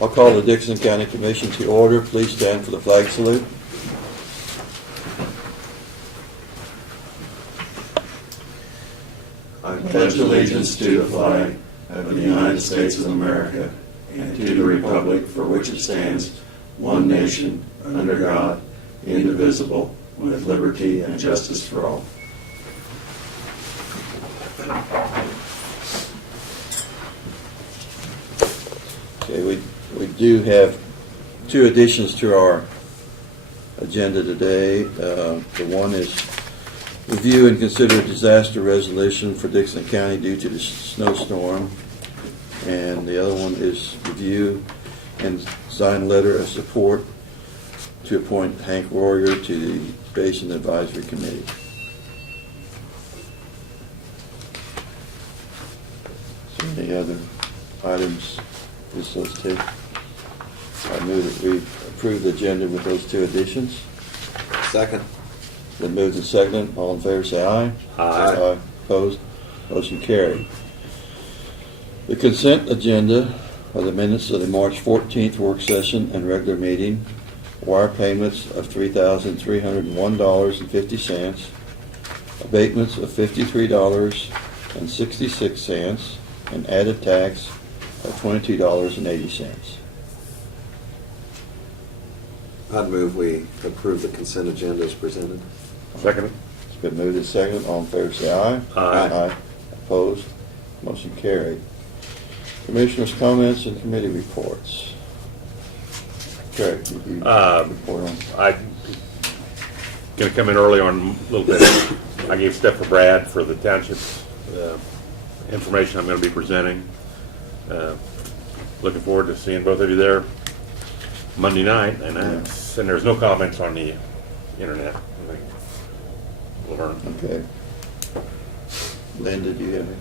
I'll call the Dickinson County Commission to order. Please stand for the flag salute. I pledge allegiance to the flag of the United States of America and to the republic for which it stands, one nation, under God, indivisible, with liberty and justice for all. Okay, we do have two additions to our agenda today. The one is review and consider disaster resolution for Dickinson County due to the snowstorm. And the other one is review and sign letter of support to appoint Hank Warrior to the Basin Advisory Committee. Is there any other items? Just those two. I move that we approve the agenda with those two additions. Second. Then moved and seconded. All in favor say aye. Aye. Opposed? Motion carried. The consent agenda are the minutes of the March 14th work session and regular meeting. Wire payments of $3,301.50. Abatements of $53.66. And added tax of $22.80. I'd move we approve the consent agenda as presented. Second. It's been moved and seconded. All in favor say aye. Aye. Opposed? Motion carried. Commissioners' comments and committee reports. Craig, did you report on? I'm going to come in early on a little bit. I gave stuff for Brad for the township information I'm going to be presenting. Looking forward to seeing both of you there Monday night. And there's no comments on the internet. I think we'll learn. Okay. Lynn, did you have any?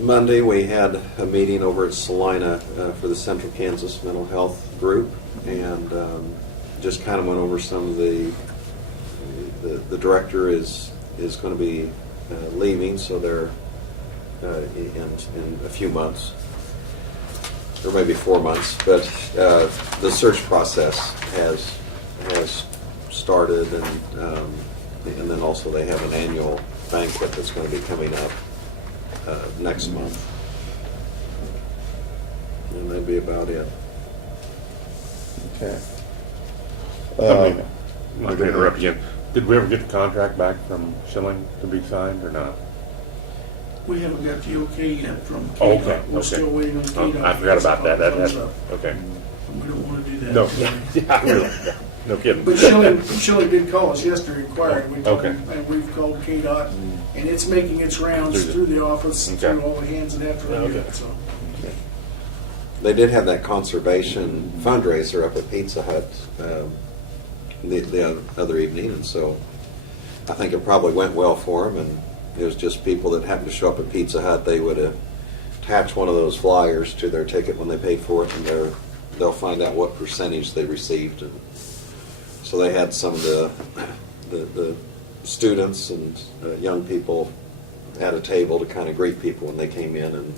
Monday we had a meeting over at Salina for the Central Kansas Mental Health Group, and just kind of went over some of the director is going to be leaving, so they're in a few months, or maybe 4 months, but the search process has started, and then also they have an annual banquet that's going to be coming up next month, and that'd be about it. Okay. Not to interrupt again. Did we ever get the contract back from Schilling to be signed or not? We haven't got the okay yet from KDOT. Oh, okay, We're okay. still waiting on KDOT. I forgot about that. That Thumbs had, up. okay. We don't want to do that. No, today. yeah, really. No kidding. But Shelley did call us yesterday inquiring. We told Okay. him, and we've called KDOT, and it's making its rounds through the office, Okay. through all the hands that have to review Okay. it. So They did have that conservation fundraiser up at Pizza Hut the other evening, and so I think it probably went well for them, and it was just people that happened to show up at Pizza Hut. They would attach one of those flyers to their ticket when they paid for it, and they'll find out what percentage they received. And so they had some of the students and young people at a table to kind of greet people when they came in and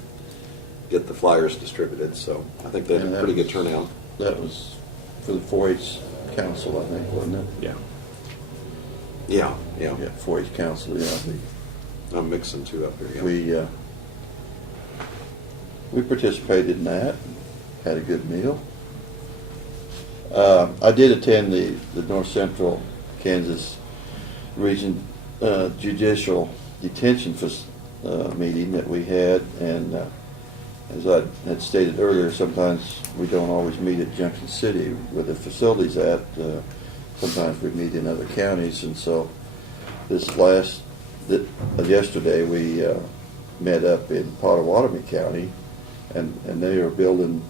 get the flyers distributed. So I think they had a pretty good turnout. That was for the 4-H Council, I think, wasn't it? Yeah. Yeah. Yeah, 4-H Council, yeah. I'm mixing two up here. We participated in that, had a good meal. I did attend the North Central Kansas Region Judicial Detention meeting that we had, and as I had stated earlier, sometimes we don't always meet at Junction City where the facility's at. Sometimes we meet in other counties, and so yesterday we met up in Pottawatomie County, and they are building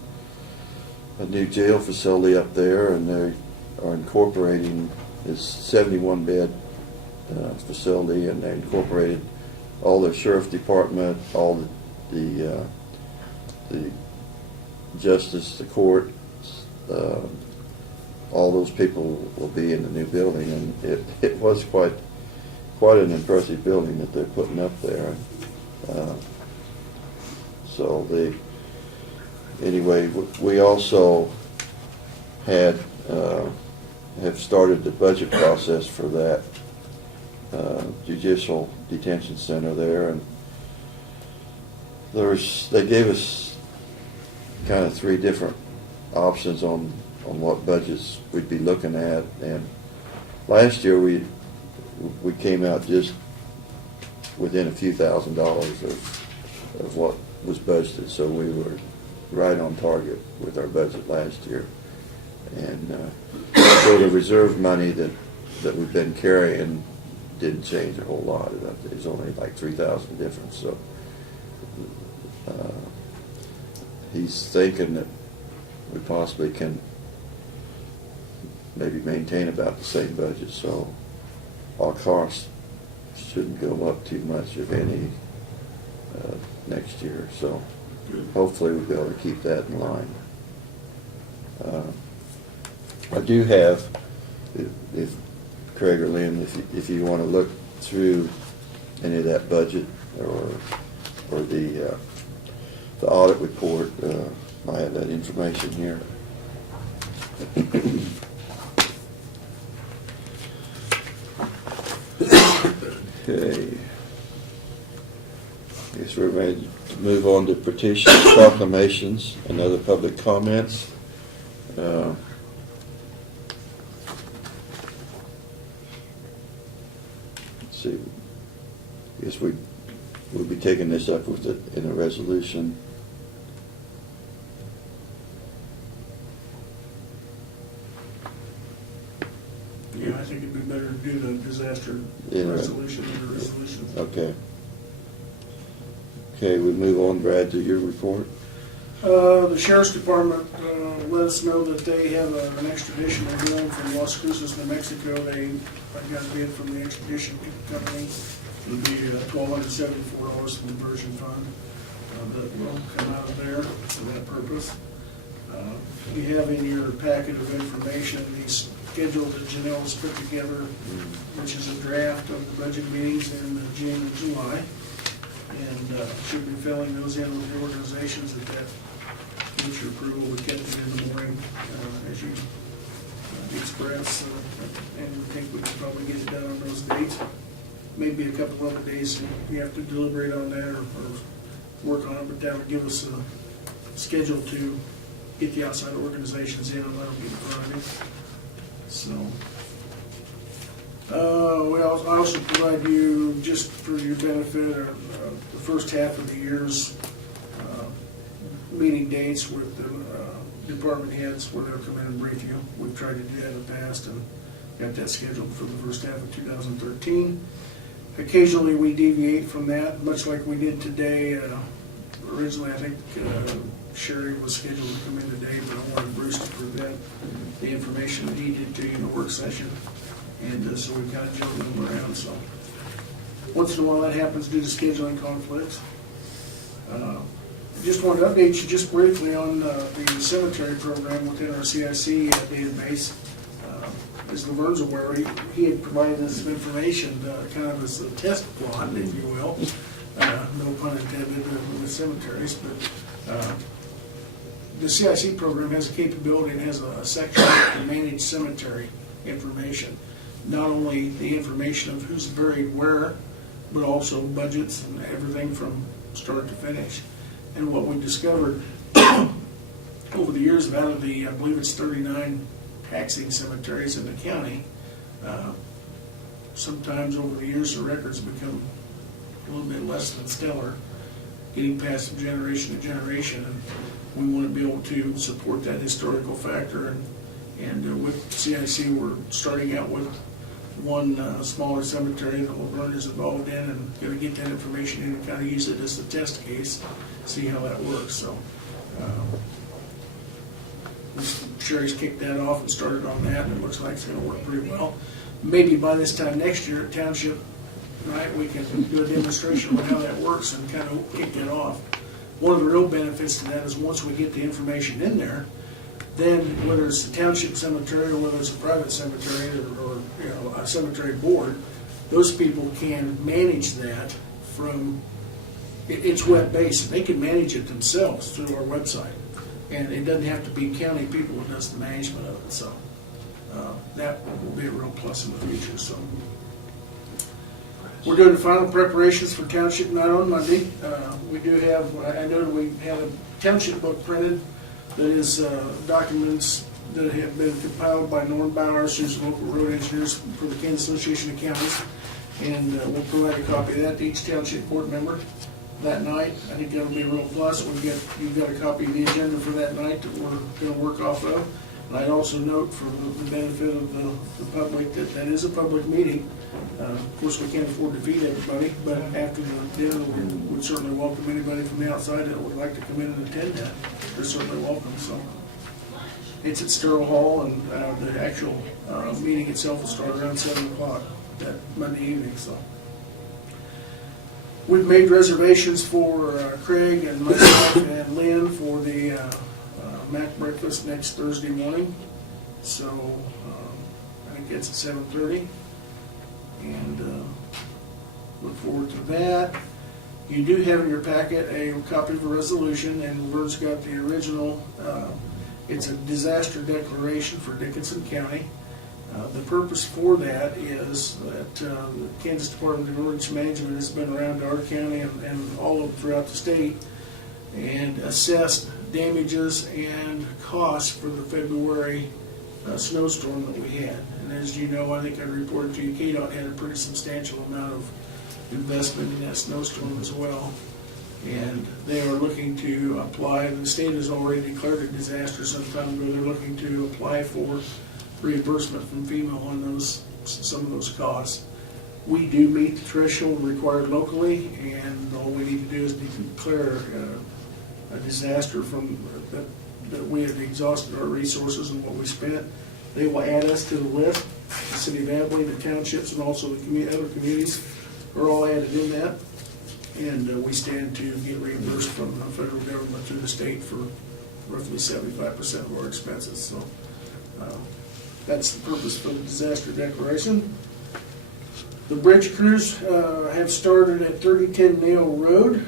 a new jail facility up there, and they are incorporating this 71-bed facility, and they incorporated all the sheriff department, all the justice, the court, all those people will be in the new building, and it was quite an impressive building that they're putting up there. So anyway, we also have started the budget process for that judicial detention center there, and they gave us kind of 3 different options on what budgets we'd be looking at, and last year we came out just within a few $1,000s of what was budgeted, so we were right on target with our budget last year. And so the reserve money that we've been carrying didn't change a whole lot. It was only like $3,000 difference. So he's thinking that we possibly can maybe maintain about the same budget. So our costs shouldn't go up too much, if any, next year. So hopefully we'll be able to keep that in line. I do have, if Craig or Lynn, if you want to look through any of that budget or the audit report, I have that information here. Okay. Guess we're ready to move on to petitions, proclamations, and other public comments. Let's see. I guess we'll be taking this up with in a resolution. Yeah, I think it'd be better to do the disaster resolution than the resolution. Okay. Okay, we move on, Brad, to your report. The Sheriff's Department let us know that they have an extradition they're doing from Las Cruces, New Mexico. I got a bid from the extradition company. It'll be $1,274 from the diversion fund that will come out of there for that purpose. You have in your packet of information the schedule that Janelle's put together, which is a draft of the budget meetings in June and July. And should be filling those in with the organizations that future approval. We kept it in the morning as you express, and we think we can probably get it done on those dates. Maybe a couple other days we have to deliberate on that or work on it, but that would give us a schedule to get the outside organizations in and let them get in front of you. So. I also provide you, just for your benefit, the first half of the year's meeting dates with the department heads where they'll come in and brief you. We've tried to do that in the past and got that scheduled for the first half of 2013. Occasionally we deviate from that, much like we did today. Originally I think Sherry was scheduled to come in today, but I wanted Bruce to present the information that he did to you in the work session. And so we kind of juggle them around. So once in a while that happens due to scheduling conflicts. Just wanted to update you just briefly on the cemetery program within our CIC database. As Laverne's aware, he had provided us some information kind of as a test plot, if you will. No pun intended with cemeteries, but the CIC program has a capability and has a section to manage cemetery information. Not only the information of who's buried where, but also budgets and everything from start to finish. And what we've discovered over the years, out of the, I believe it's 39 taxing cemeteries in the county, sometimes over the years the records become a little bit less than stellar, getting passed from generation to generation, and we want to be able to support that historical factor. And with CIC, we're starting out with one smaller cemetery that Laverne is involved in, and going to get that information in and kind of use it as a test case, see how that works. So Sherry's kicked that off and started on that, and it looks like it's going to work pretty well. Maybe by this time next year at Township, right, we can do a demonstration of how that works and kind of kick that off. One of the real benefits to that is once we get the information in there, then whether it's the township cemetery or whether it's a private cemetery or a cemetery board, those people can manage that from, it's web-based. They can manage it themselves through our website. And it doesn't have to be county people who does the management of it, so that will be a real plus in the future, so. We're doing the final preparations for Township Night on Monday. We do have, I know that we have a township book printed that is documents that have been compiled by Norm Bowers, who's the local road engineers for the Kansas Association of Counties. And we'll provide a copy of that to each township board member that night. I think that'll be a real plus. You've got a copy of the agenda for that night that we're going to work off of. And I'd also note for the benefit of the public that that is a public meeting. Of course, we can't afford to feed everybody, but after the dinner, we would certainly welcome anybody from the outside that would like to come in and attend that. They're certainly welcome. So it's at Sterling Hall, and the actual meeting itself will start around 7 o'clock that Monday evening. So we've made reservations for Craig and myself and Lynn for the Mac breakfast next Thursday morning. So I think it's at 7:30. And look forward to that. You do have in your packet a copy of a resolution, and Vert's got the original. It's a disaster declaration for Dickinson County. The purpose for that is that the Kansas Department of Emergency Management has been around to our county and all of throughout the state and assessed damages and costs for the February snowstorm that we had. And as you know, I think I reported to you, KDOT had a pretty substantial amount of investment in that snowstorm as well. And they are looking to apply, the state has already declared a disaster some time ago, they're looking to apply for reimbursement from FEMA on some of those costs. We do meet the threshold required locally, and all we need to do is declare a disaster from that we have exhausted our resources and what we spent. They will add us to the list. The city of Abilene, the townships, and also the other communities are all added in that. And we stand to get reimbursed from the federal government through the state for roughly 75% of our expenses. So that's the purpose for the disaster declaration. The bridge crews have started at 3010 Nail Road.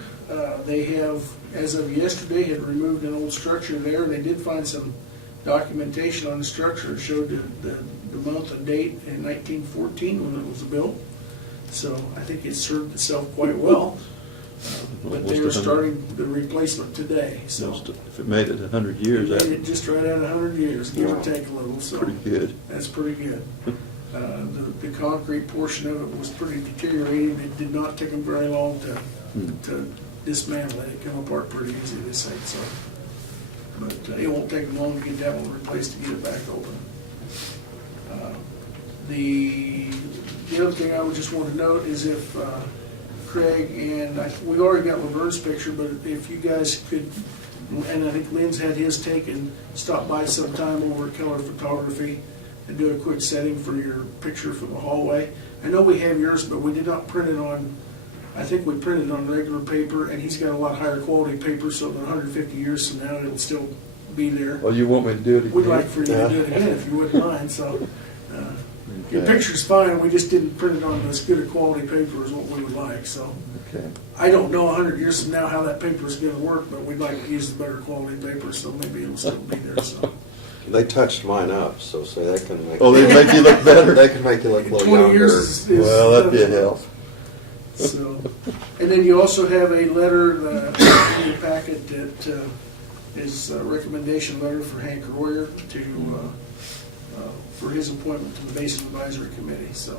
They have, as of yesterday, had removed an old structure there. They did find some documentation on the structure. It showed the month and date in 1914 when it was built. So I think it served itself quite well. But they are starting the replacement today. So If it made it 100 years, it made that's it just right at 100 years, give or take a little. So pretty good. that's pretty good. The concrete portion of it was pretty deteriorating. It did not take them very long to dismantle it. It came apart pretty easy, they say. So, but it won't take them long to get that one replaced to get it back open. The other thing I would just want to note is if Craig and we already got Laverne's picture, but if you guys could, and I think Lynn's had his taken, stop by sometime over at Keller Photography and do a quick setting for your picture for the hallway. I know we have yours, but we did not print it on, I think we printed it on regular paper, and he's got a lot higher quality paper, so that 150 years from now it'll still be there. Well, you want me to do it again? We'd like for you to do it again if you wouldn't mind. So your picture's fine. We just didn't print it on as good a quality paper as what we would like. So Okay. I don't know 100 years from now how that paper is going to work, but we'd like to use the better quality paper, so maybe it'll still be there. So They touched mine up, so they can make. Oh, they make you look better? They can make you look a little 20 younger. years is Well, that'd be a help. So, and then you also have a letter in your packet that is a recommendation letter for Hank Royer for his appointment to the Basin Advisory Committee. So,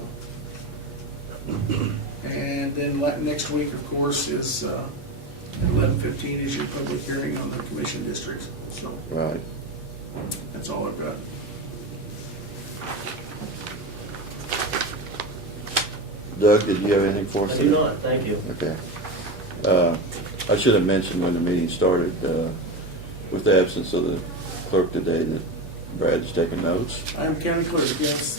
and then next week, of course, is at 11:15 is your public hearing on the commission districts. So Right. that's all I've got. Doug, did you have anything for us? I do not, thank you. Okay. I should have mentioned when the meeting started, with the absence of the clerk today, that Brad's taking notes. I'm county clerk, yes.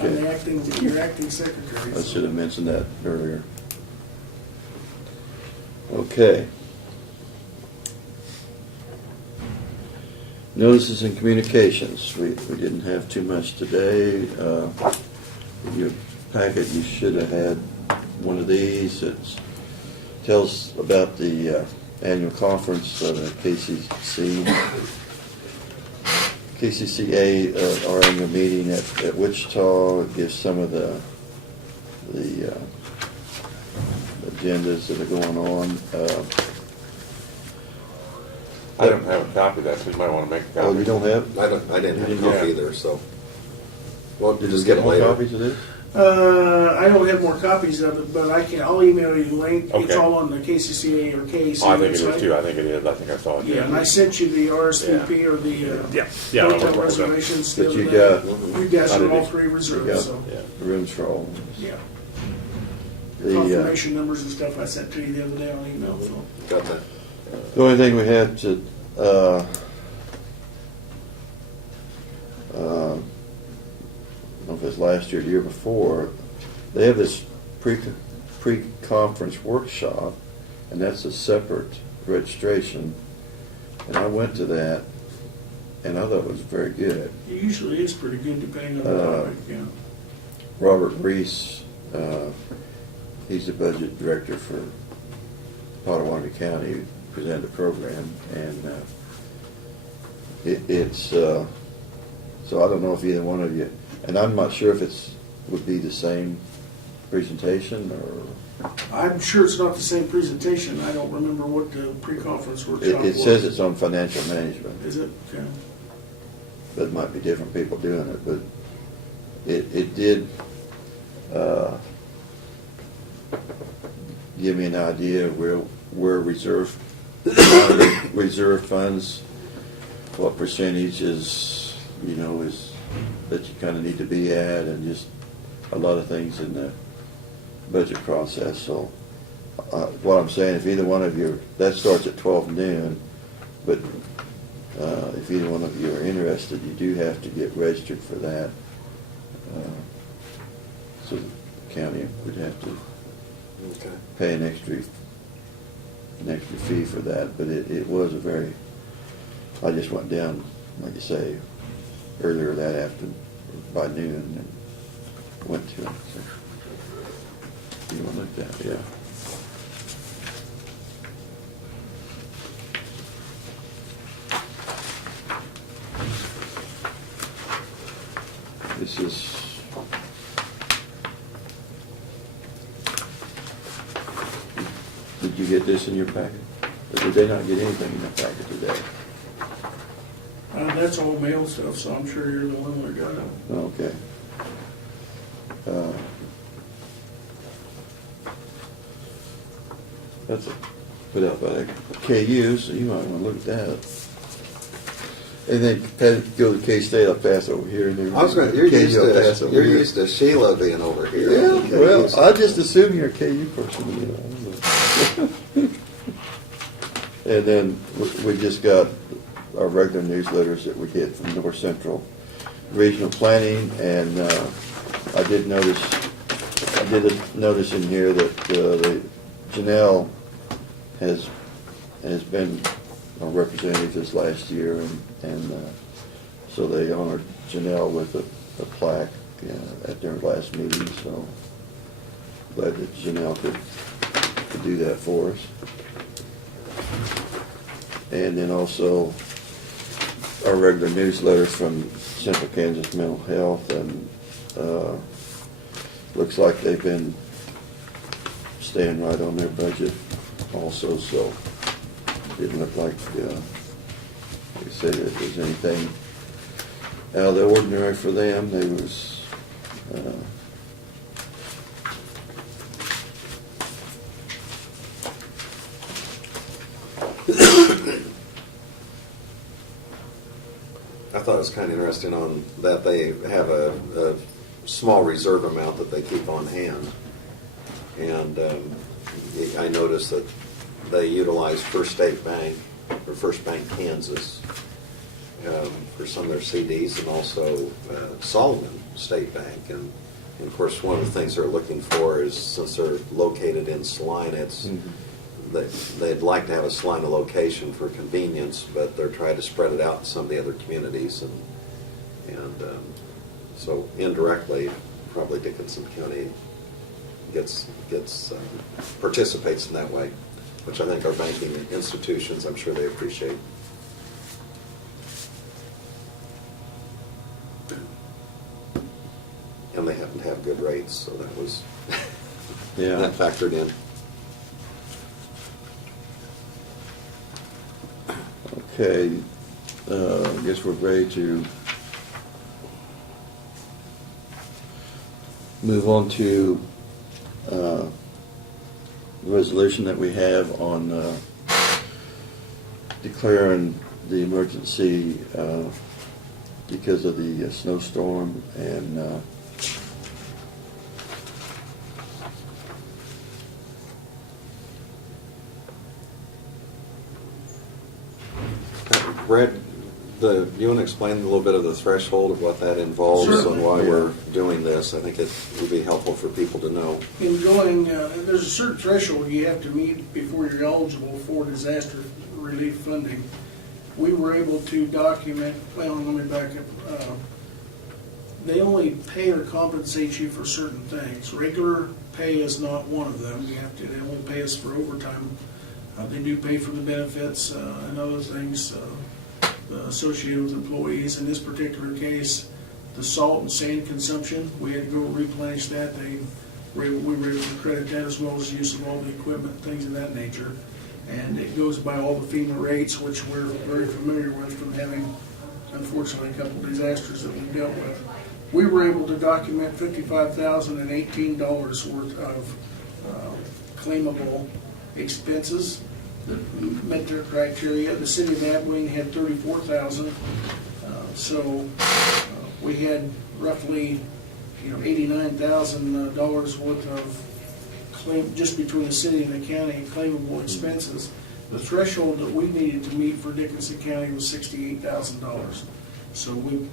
I'm the your acting secretary. I should have mentioned that earlier. Okay. Notices and communications. We didn't have too much today. In your packet, you should have had one of these. It tells about the annual conference of the KCCA, our annual meeting at Wichita. It gives some of the agendas that are going on. I don't have a copy of that, so you might want to make a copy. Oh, you don't have? I didn't have a You copy didn't? either, so we'll Did just you get it more later. copies of this? I don't have more copies of it, but I'll email you the link. It's Okay. all on the KCCA or KC Oh, I think it website. is too. I think it is. I think I saw it. Yeah, and I sent you the RSVP or the Yeah. Yeah. hotel no, reservations the But other you day. got You guys I are did all it. three You reserved, got- so, Yeah. rooms for all. yeah. The, Confirmation numbers and stuff I sent to you the other day on email, so. Got that. the only thing we had to, I don't know if it's last year or the year before, they have this pre-conference workshop, and that's a separate registration. And I went to that, and I thought it was very good. It usually is pretty good depending on the topic, yeah. Robert Reese, he's the budget director for Potawatomi County, presented the program, and it's so I don't know if either one of you, and I'm not sure if would be the same presentation or I'm sure it's not the same presentation. I don't remember what the pre-conference workshop it was. says it's on financial management. Is it? Okay. There might be different people doing it, but it did give me an idea of where reserve funds, what percentage is that you kind of need to be at, and just a lot of things in the budget process. So what I'm saying, if either one of you, that starts at 12 noon, but if either one of you are interested, you do have to get registered for that. So the county would have to Okay. pay an extra fee for that, but it was a very, I just went down, like you say, earlier that afternoon, by noon, and went to it. So, you want to look at that, yeah. This is, did you get this in your packet? Or did they not get anything in the packet today? That's all mail stuff, so I'm sure you're the one that got it. Okay. That's put out by the KU, so you might want to look at that. And then go to K-State, I'll pass over here. And then I was going. You're KU, I'll pass over you're here. used to Sheila being over here. Yeah, well, I just assume you're a KU person. I don't know. And then we just got our regular newsletters that we get from North Central Regional Planning, and I did notice in here that Janelle has been a representative this last year, and so they honored Janelle with a plaque at their last meeting. So glad that Janelle could do that for us. And then also our regular newsletters from Central Kansas Mental Health, and looks like they've been staying right on their budget also, so it didn't look like I said, if there's anything out of the ordinary for them. They was I thought it was kind of interesting on that they have a small reserve amount that they keep on hand, and I noticed that they utilize First State Bank or First Bank Kansas for some of their CDs, and also Solomon State Bank. And of course, one of the things they're looking for is, since they're located in Salina, they'd like to have a Salina location for convenience, but they're trying to spread it out in some of the other communities, and so indirectly, probably Dickinson County gets participates in that way. which I think our banking institutions, I'm sure they appreciate. And they happen to have good rates, so that was, Yeah. that factored in. Okay, I guess we're ready to move on to the resolution that we have on declaring the emergency because of the snowstorm and Brad, you want to explain a little bit of the threshold of what that involves Certainly. and why we're doing this? I think it would be helpful for people to know. In going, there's a certain threshold you have to meet before you're eligible for disaster relief funding. We were able to document, well, let me back up. They only pay or compensate you for certain things. Regular pay is not one of them. They only pay us for overtime. They do pay for the benefits and other things associated with employees. In this particular case, the salt and sand consumption, we had to go replenish that. We were able to credit that as well as the use of all the equipment, things of that nature. And it goes by all the FEMA rates, which we're very familiar with from having, unfortunately, a couple of disasters that we've dealt with. We were able to document $55,018 worth of claimable expenses that met their criteria. The city of Abilene had 34,000. So we had roughly, $89,000 worth of claim just between the city and the county and claimable expenses. The threshold that we needed to meet for Dickinson County was $68,000. So we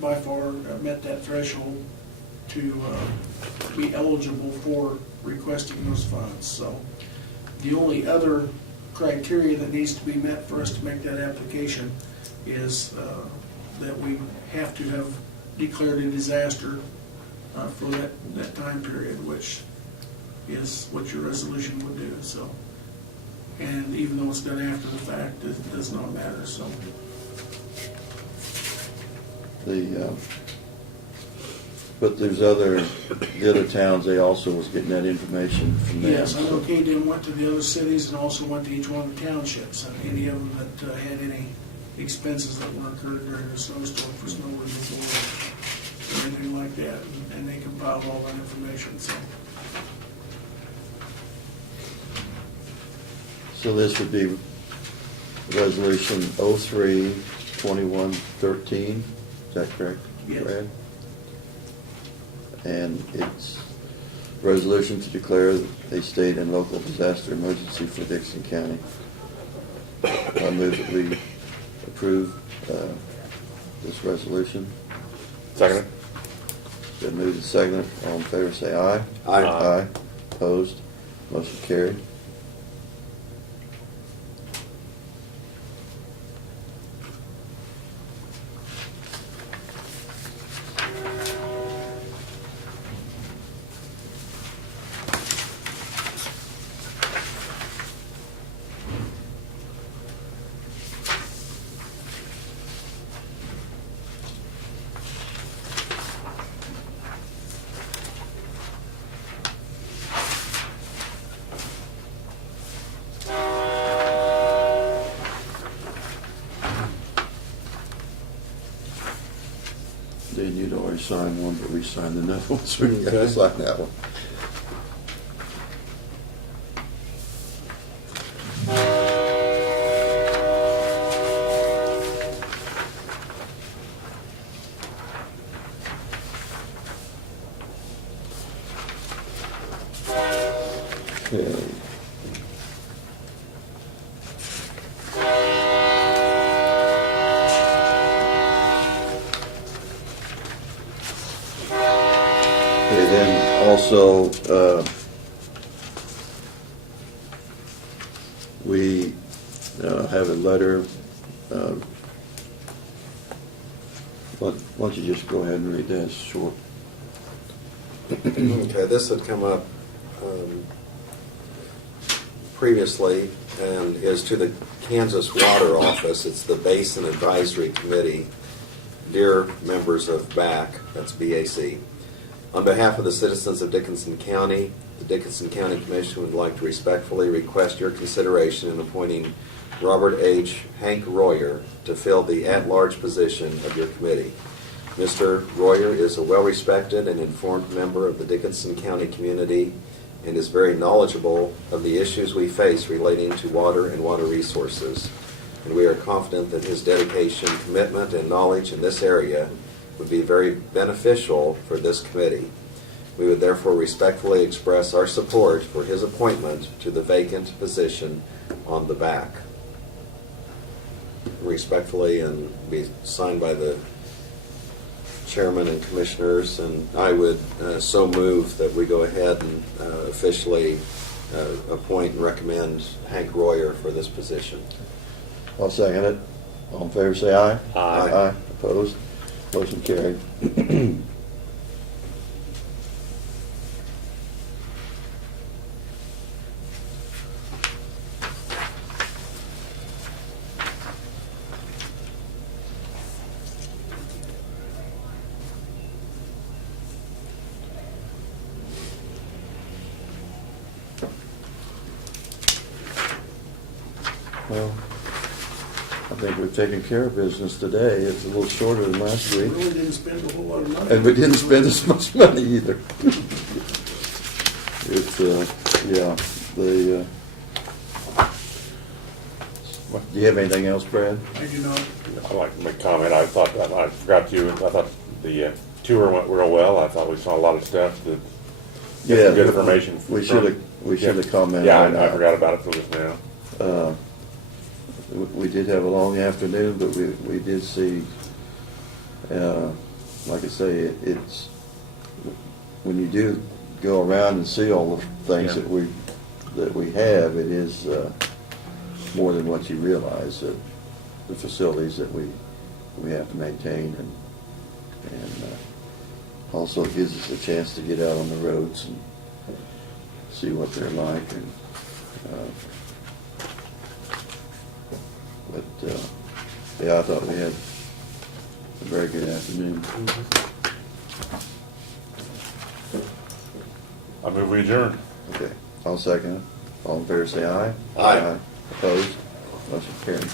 by far met that threshold to be eligible for requesting those funds. So the only other criteria that needs to be met for us to make that application is that we have to have declared a disaster for that time period, which is what your resolution would do. So, and even though it's done after the fact, it does not matter. So, but there's the other towns, they also was getting that information from them. yes, I know KDM went to the other cities and also went to each one of the townships, and any of them that had any expenses that were incurred during the snowstorm for snow removal or anything like that, and they compiled all that information. So this would be resolution 03-2113, is that correct? Yes. Brad? And it's resolution to declare a state and local disaster emergency for Dickinson County. I move that we approve this resolution. Second. Been moved and seconded. All in favor say aye. Aye. Aye. Opposed? Motion carried. Dean, you'd already signed one, but we signed another one, so we got to Okay. sign that one. Okay. Okay, then also, we have a letter. Why don't you just go ahead and read that, it's short. Okay, this had come up previously and is to the Kansas Water Office. It's the Basin Advisory Committee. Dear members of BAC, that's BAC, on behalf of the citizens of Dickinson County, the Dickinson County Commission would like to respectfully request your consideration in appointing Robert H. Hank Royer to fill the at-large position of your committee. Mr. Royer is a well-respected and informed member of the Dickinson County community and is very knowledgeable of the issues we face relating to water and water resources. And we are confident that his dedication, commitment, and knowledge in this area would be very beneficial for this committee. We would therefore respectfully express our support for his appointment to the vacant position on the BAC. Respectfully, and be signed by the chairman and commissioners, and I would so move that we go ahead and officially appoint and recommend Hank Royer for this position. I'll second it. All in favor, say aye. Aye. Opposed? Motion carried. Well, I think we've taken care of business today. It's a little shorter than last We week. really didn't spend a whole lot of money. And we didn't spend as much money either. It's, yeah, do you have anything else, Brad? I do not. I'd like to make a comment. I forgot you. I thought the tour went real well. I thought we saw a lot of stuff that Yeah, good information. We should have commented Yeah, on I that. forgot about it till just now. We did have a long afternoon, but we did see, like I say, it's, when you do go around and see all the things Yeah. that we have, it is more than what you realize, that the facilities that we have to maintain, and also gives us a chance to get out on the roads and see what they're like. And but yeah, I thought we had a very good afternoon. I move we adjourn. Okay, I'll second it. All in favor, say aye. Aye. Opposed? Motion carried.